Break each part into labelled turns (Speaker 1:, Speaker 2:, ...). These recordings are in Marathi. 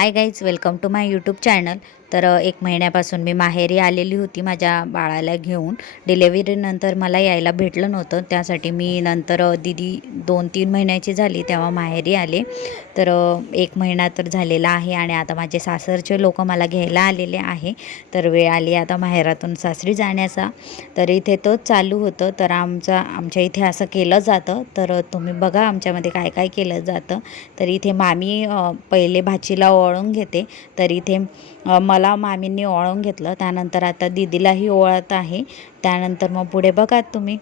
Speaker 1: Hi guys welcome to my YouTube channel तर एक महिन्यापासून मी माहेरी आलेली होती माझ्या बाळाला घेऊन. डिलेवरीनंतर मला यायला भेटलं नव्हतं. त्यासाठी मी नंतर दिदी दीदी दोन तीन महिन्याची झाली तेव्हा माहेरी आले. तर एक महिना तर झालेला आहे आणि आता माझे सासरचे लोक मला घ्यायला आलेले आहे. तर वेळ आली आता माहेरातून सासरी जाण्याचा. तर इथे तोच चालू होतं. तर आमचा आमच्या इथे असं केलं जातं. तर तुम्ही बघा आमच्यामध्ये काय काय केलं जातं. तर इथे मामी पहिले भाचीला ओळून घेते. तर इथे मला मामींनी ओवाळून घेतलं. त्यानंतर आता दीदीलाही ओवाळत आहे. त्यानंतर मग पुढे बघा तुम्ही.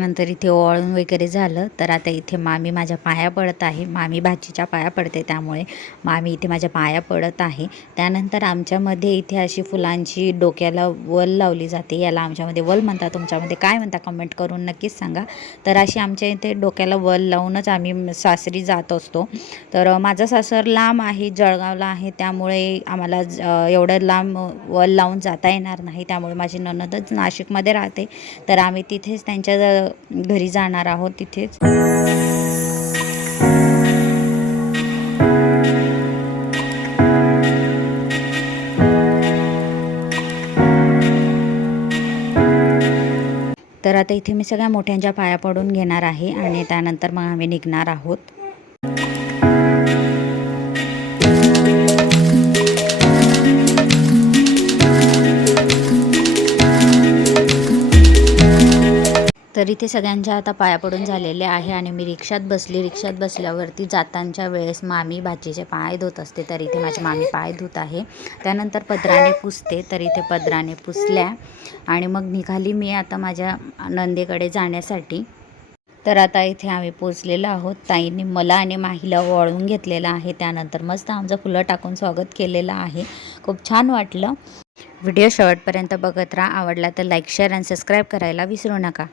Speaker 1: त्यानंतर इथे ओवाळून वगैरे झालं. तर आता इथे मामी माझ्या पाया पडत आहे. मामी भाचीच्या पाया पडते त्यामुळे मामी इथे माझ्या पाया पडत आहे. त्यानंतर आमच्यामध्ये इथे अशी फुलांची डोक्याला वल लावली जाते. याला आमच्यामध्ये वल म्हणता तुमच्यामध्ये काय म्हणता कमेंट करून नक्कीच सांगा. तर अशी आमच्या इथे डोक्याला वल लावूनच आम्ही सासरी जात असतो. तर माझा सासर लांब आहे जळगावला आहे. त्यामुळे आम्हाला ज- एवढं लांब वल लावून जाता येणार नाही. त्यामुळे माझी ननदच नाशिकमध्ये राहते. तर आम्ही तिथेच त्यांच्या ज- घरी जाणार आहोत तिथेच. तर आता इथे मी सगळ्या मोठ्यांच्या पाया पडून घेणार आहे आणि त्यानंतर मग आम्ही निघणार आहोत. तर इथे सगळ्यांच्या आता पाया पडून झालेले आहे आणि मी रिक्षात बसली. रिक्षात बसल्यावरती जातांच्या वेळेस मामी भाचीचे पाय धुत असते तर इथे माझी मामी पाय धुत आहे. त्यानंतर पदराने पुसते तर इथे पदराने पुसल्या आणि मग निघाली मी आता माझ्या नंदेकडे जाण्यासाठी. तर आता इथे आम्ही पोचलेलो आहोत. ताईंनी मला आणि माहीला वळून घेतलेलं आहे. त्यानंतर मस्त आमचं फुलं टाकून स्वागत केलेलं आहे. खूप छान वाटलं. व्हिडिओ शेवटपर्यंत बघत राहा. आवडला तर लाईक शेअर आणि सबस्क्राईब करायला विसरू नका.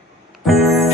Speaker 1: Thank you.